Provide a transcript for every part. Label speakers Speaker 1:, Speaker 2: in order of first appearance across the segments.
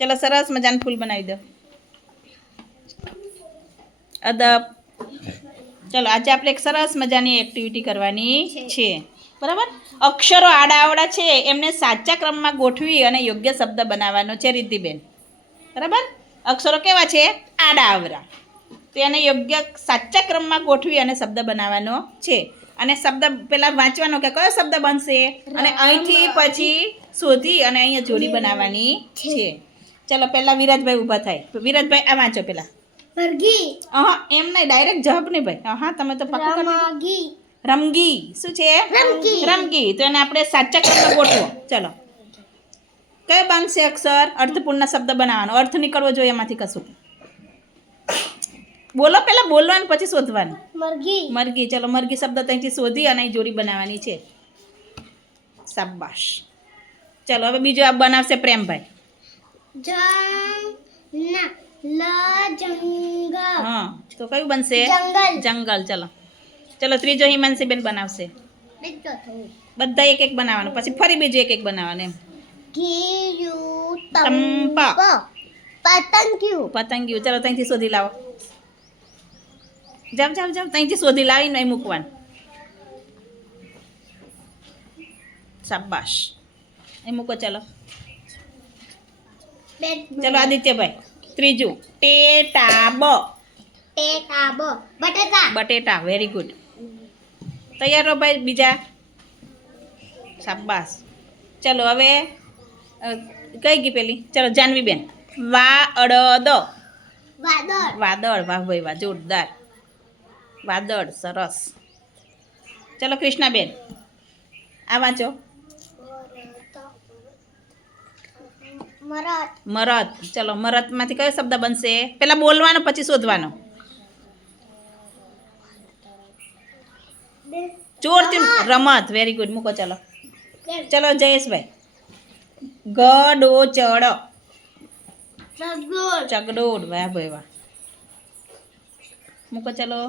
Speaker 1: ચલો સરસ મજાનું ફૂલ બનાવી દો. અદબ. ચલો આજે આપણે એક સરસ મજાની એક્ટિવિટી કરવાની છે. બરાબર? અક્ષરો આડાવડા છે એમને સાચા ક્રમમાં ગોઠવી અને યોગ્ય શબ્દ બનાવવાનો છે રિદ્ધિબેન બરાબર? અક્ષરો કેવા છે? આડાવડા તો એને યોગ્ય સાચા ક્રમમાં ગોઠવી અને શબ્દ બનાવવાનો છે. અને શબ્દ પેલા વાંચવાનો કે કયો શબ્દ બનશે? અને અહીંથી પછી શોધી અને અહીંયા જોડી બનાવવાની છે. ચલો પહેલા વિરાજભાઈ ઊભા થાય. વિરાજભાઈ આ વાંચો પેલા
Speaker 2: વર્ગી.
Speaker 1: અહ એમ નહીં ડાયરેક્ટ જવાબ નહીં ભાઈ. હા તમે તો પાક્કું કરી
Speaker 2: રમગી.
Speaker 1: રમગી. શું છે?
Speaker 2: રમગી.
Speaker 1: રમગી. તો એને આપણે સાચા ક્રમમાં ગોઠવો. ચલો. કયો બનશે અક્ષર? અર્થપૂર્ણ શબ્દ બનાવવાનો. અર્થ નીકળવો જોઈએ એમાંથી કશું. બોલો પેલા બોલવાનું પછી શોધવાનું.
Speaker 2: મરઘી.
Speaker 1: મરઘી. ચલો મરઘી શબ્દ ત્યાંથી શોધી અને જોડી બનાવવાની છે. શાબાશ. ચલો હવે બીજું આ બનાવશે પ્રેમભાઈ.
Speaker 2: જંગ ના લ જંગલ.
Speaker 1: હા તો કયું બનશે?
Speaker 2: જંગલ.
Speaker 1: જંગલ ચલો. ચલો ત્રીજો હિમાંશીબેન બનાવશે. બધા એક એક બનાવવાનું. પછી ફરી બીજું એક એક બનાવવાનું એમ.
Speaker 2: ગીયું
Speaker 1: તંપા.
Speaker 2: પતંગિયું.
Speaker 1: પતંગિયું. ચાલો ત્યાંથી શોધી લાવો. જાવ જાવ જાવ ત્યાંથી શોધી લાવીને અહીં મૂકવાનું. શાબાશ. એ મૂકો ચાલો. ચાલો આદિત્યભાઈ ત્રીજું ટેટાબ.
Speaker 2: બ બટેટા.
Speaker 1: બટેટા વેરી ગુડ તૈયાર રહો ભાઈ બીજા. શાબાશ. ચલો હવે કઈ ગઈ પેલી? ચલો જાનવીબેન. વા અડદ
Speaker 2: વાદળ.
Speaker 1: વાદળ. વાહ ભાઈ વાહ જોરદાર. વાદળ સરસ. ચલો કૃષ્ણાબેન આ વાંચો.
Speaker 2: મરત
Speaker 1: મરત ચલો મરતમાંથી કયો શબ્દ બનશે પેલા બોલવાનો પછી શોધવાનો જોરથી રમત વેરી ગુડ મૂકો ચલો ચલો જયેશભાઈ ગડો ચડ
Speaker 2: સગોળ
Speaker 1: ચગડોળ વાહ ભાઈ વાહ મૂકો ચલો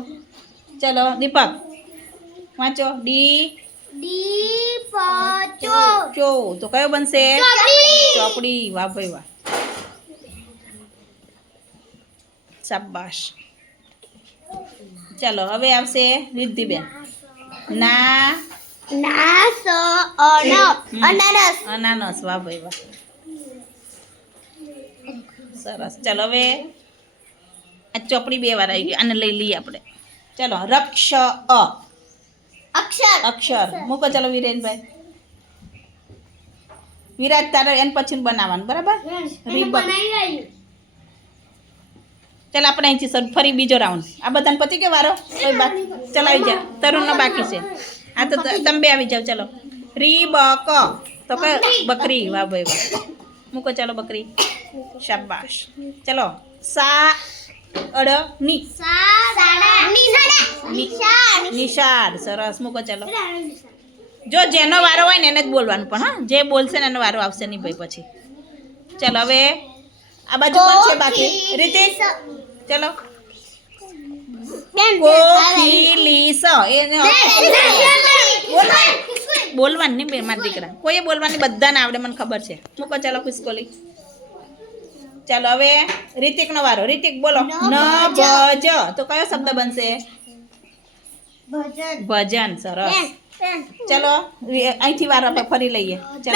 Speaker 1: ચલો દીપક વાંચો ડી
Speaker 2: દીપચો
Speaker 1: ચો તો કયો બનશે
Speaker 2: ચોપડી
Speaker 1: વાહ ભાઈ વાહ. શાબાશ. ચાલો હવે આવશે રિદ્ધિબેન. ના.
Speaker 2: ના સો
Speaker 1: હમ.
Speaker 2: અનારસ
Speaker 1: અનાનસ વાહ ભાઈ વાહ. સરસ. ચાલો હવે આ ચોપડી બે વાર આવી ગઈ આને લઈ લઈએ આપણે. ચાલો રક્ષ અ.
Speaker 2: અક્ષર.
Speaker 1: અક્ષર. મૂકો ચાલો વિરેનભાઈ. વિરાજ તારે એન પછી બનાવવાનું બરાબર? રીબક.
Speaker 2: બનાવી
Speaker 1: ચાલ આપણે અહીંથી સર ફરી બીજો રાઉન્ડ આ બધાને પતી ગયો વારો? કોઈ બાકી ચાલ આવી જાઓ તરુણનો બાકી છે. આ તો તમે બે આવી જાઓ ચલો. રી બ ક તો કે બકરી. વાહ ભાઈ વાહ. મૂકો ચાલો બકરી. શાબાશ. ચલો. સા
Speaker 2: અડની. નિશાળ.
Speaker 1: સરસ. મૂકો ચાલો. જો જેનો વારો હોય ને એને જ બોલવાનું પણ હા? જે બોલશે ને એનો વારો આવશે નહીં ભાઈ પછી. ચાલો હવે આ બાજુ પણ છે બાકી? રીતે ચલો. બોલવાની. બે મારા દીકરા. કોઈએ બોલવાની બધાને આવડે મને ખબર છે. મૂકો ચાલો ખુશકોલી ચાલો હવે રિતિકનો વારો. રિતિક બોલો. ન ભજ. તો કયો શબ્દ બનશે?
Speaker 2: ભજન.
Speaker 1: ભજન સરસ. ચલો અહીંથી વાર આપણે ફરી લઈએ. ચલો.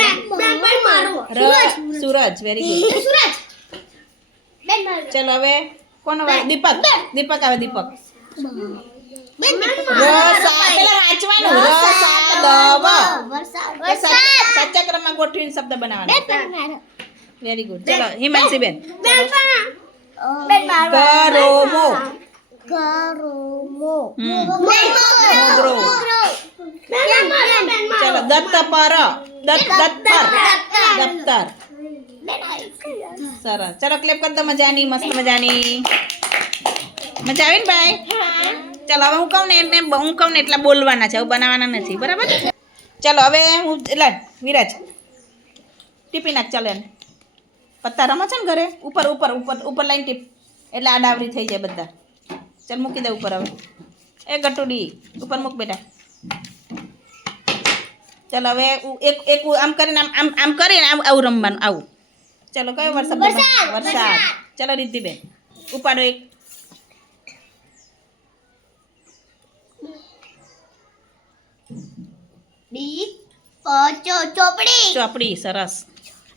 Speaker 1: સૂરજ. Very good
Speaker 2: Suraj.
Speaker 1: ચલો હવે કોનો વાર? દીપક. દીપક આવે દીપક. સાચા- ક્રમમાં ગોઠવીને શબ્દ બનાવવાનો. વેરી ગુડ ચલો હિમાંશી બેન.
Speaker 2: બેન બેન મારો.
Speaker 1: ગરોમો
Speaker 2: ગરોમો
Speaker 1: હમ.
Speaker 2: મોગરો
Speaker 1: મોગરો.
Speaker 2: બેન મારો બેન
Speaker 1: ચલો દત્ત દત્તર દત્તર દફતર સરસ ચલો ક્લેપ કર દો મજાની મસ્ત મજાની મજા આવી ને ભાઈ ચાલો હવે હું કહું ને એમને હું કહું ને એટલા બોલવાના છે હવે બનાવવાના નથી બરાબર ચાલો હવે હું એટલે વિરાજ ટીપી નાખ ચાલો એને પત્તા રમો છે ને ઘરે ઉપર ઉપર ઉપર ઉપર લાઈન ટીપ એટલે આડાવરી થઈ જાય બધા ચાલ મૂકી દે ઉપર હવે એ ગટુડી ઉપર મૂક બેટા ચાલો હવે એક એક આમ કરીને આમ આમ આમ કરીને આમ આવું રમવાનું આવું. ચલો કયો વાર
Speaker 2: વરસાદ,
Speaker 1: વરસાદ. ચલો રિદ્ધિબેન ઉપાડો એક.
Speaker 2: ચોપડી.
Speaker 1: ચોપડી સરસ.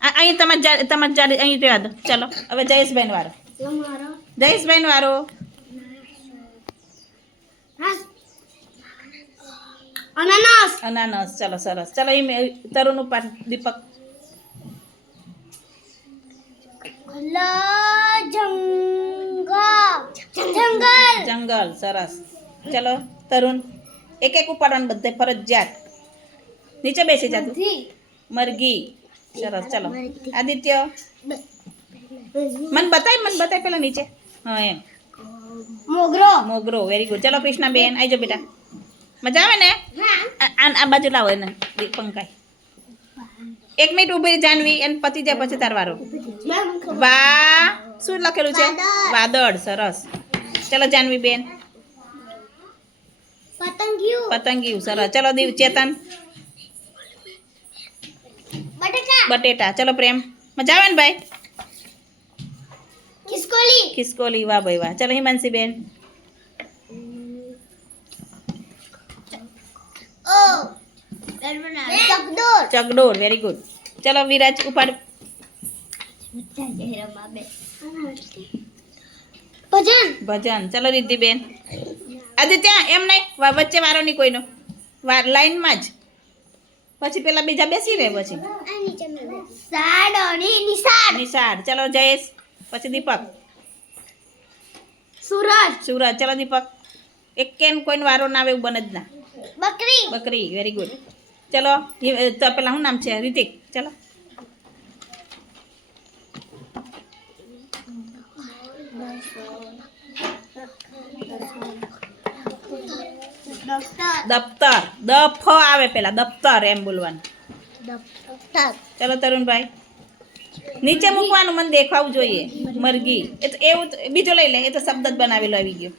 Speaker 1: આ અહીં તમારે તમારે અહીં રહેવા દો. ચલો હવે જયેશભાઈ જયેશ
Speaker 2: બેન
Speaker 1: જયેશભાઈ વારો
Speaker 2: અનાનસ
Speaker 1: અનાનસ ચલો સરસ ચલો એ તરુનું તરુણ દીપક
Speaker 2: જંગલ જંગલ
Speaker 1: સરસ ચલો તરુણ એક એક ઉપાડવાનું બધે ફરજિયાત નીચે બેસી જા મરઘી સરસ ચલો આદિત્ય મન બતાય મન બતાય પેલા નીચે હા એમ
Speaker 2: મોગરો
Speaker 1: મોગરો વેરી ગુડ ચલો કૃષ્ણાબેન આવજો બેટા મજા આવે ને આ બાજુ લાવો એને પંકાય એક મિનિટ ઊભી જાનવી એને પતી જાય પછી તારવારો વા શું લખેલું છે?
Speaker 2: વાદળ.
Speaker 1: વાદળ સરસ. ચલો જાનવી બેન.
Speaker 2: પતંગિયું.
Speaker 1: પતંગિયું સરસ. ચલો દીવ ચેતન. બટેટા. ચલો પ્રેમ. મજા આવે ને ભાઈ?
Speaker 2: ખિસકોલી.
Speaker 1: ખિસકોલી. વાહ ભાઈ વાહ. ચલો હિમાંશી બેન.
Speaker 2: ઓ
Speaker 1: વેરી ગુડ ચલો વિરાજ ઉપાડ.
Speaker 2: ભજન.
Speaker 1: ભજન. ચલો રિદ્ધિબેન. ત્યાં એમ નહીં વચ્ચે વારો નહીં કોઈનો. વાર લાઈનમાં જ. પછી પેલા બીજા બેસી રહે પછી.
Speaker 2: નિશાળ.
Speaker 1: નિશાળ. ચલો જયેશ પછી દીપક.
Speaker 2: સુરજ.
Speaker 1: સુરજ. ચલો દીપક. એક કેન કોઈનો વારો ના આવે એવું બને જ ના.
Speaker 2: બકરી.
Speaker 1: બકરી વેરી ગુડ ચલો તો પેલા શું નામ છે? રિતિક ચલો. દફતર. દફ આવે પેલા દફતર એમ બોલવાનું. ચલો તરુણભાઈ. નીચે મૂકવાનું મને દેખાવું જોઈએ. મરઘી. એ તો એવું બીજું લઈ લે. એ તો શબ્દ જ બનાવેલો આવી ગયો.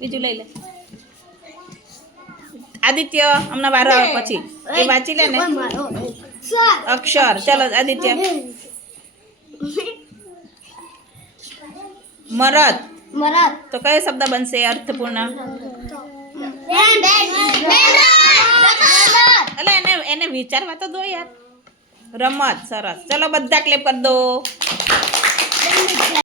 Speaker 1: બીજું લઈ લે. આદિત્ય, હમણાં વારો આવે પછી. એ વાંચી લે ને. અક્ષર. ચાલો, આદિત્ય. મરત
Speaker 2: મરત
Speaker 1: તો કયો શબ્દ બનશે અર્થપૂર્ણ? એટલે એને એને વિચારવા તો દો યાર. રમત, સરસ. ચલો, બધા ક્લેપ કરી દો.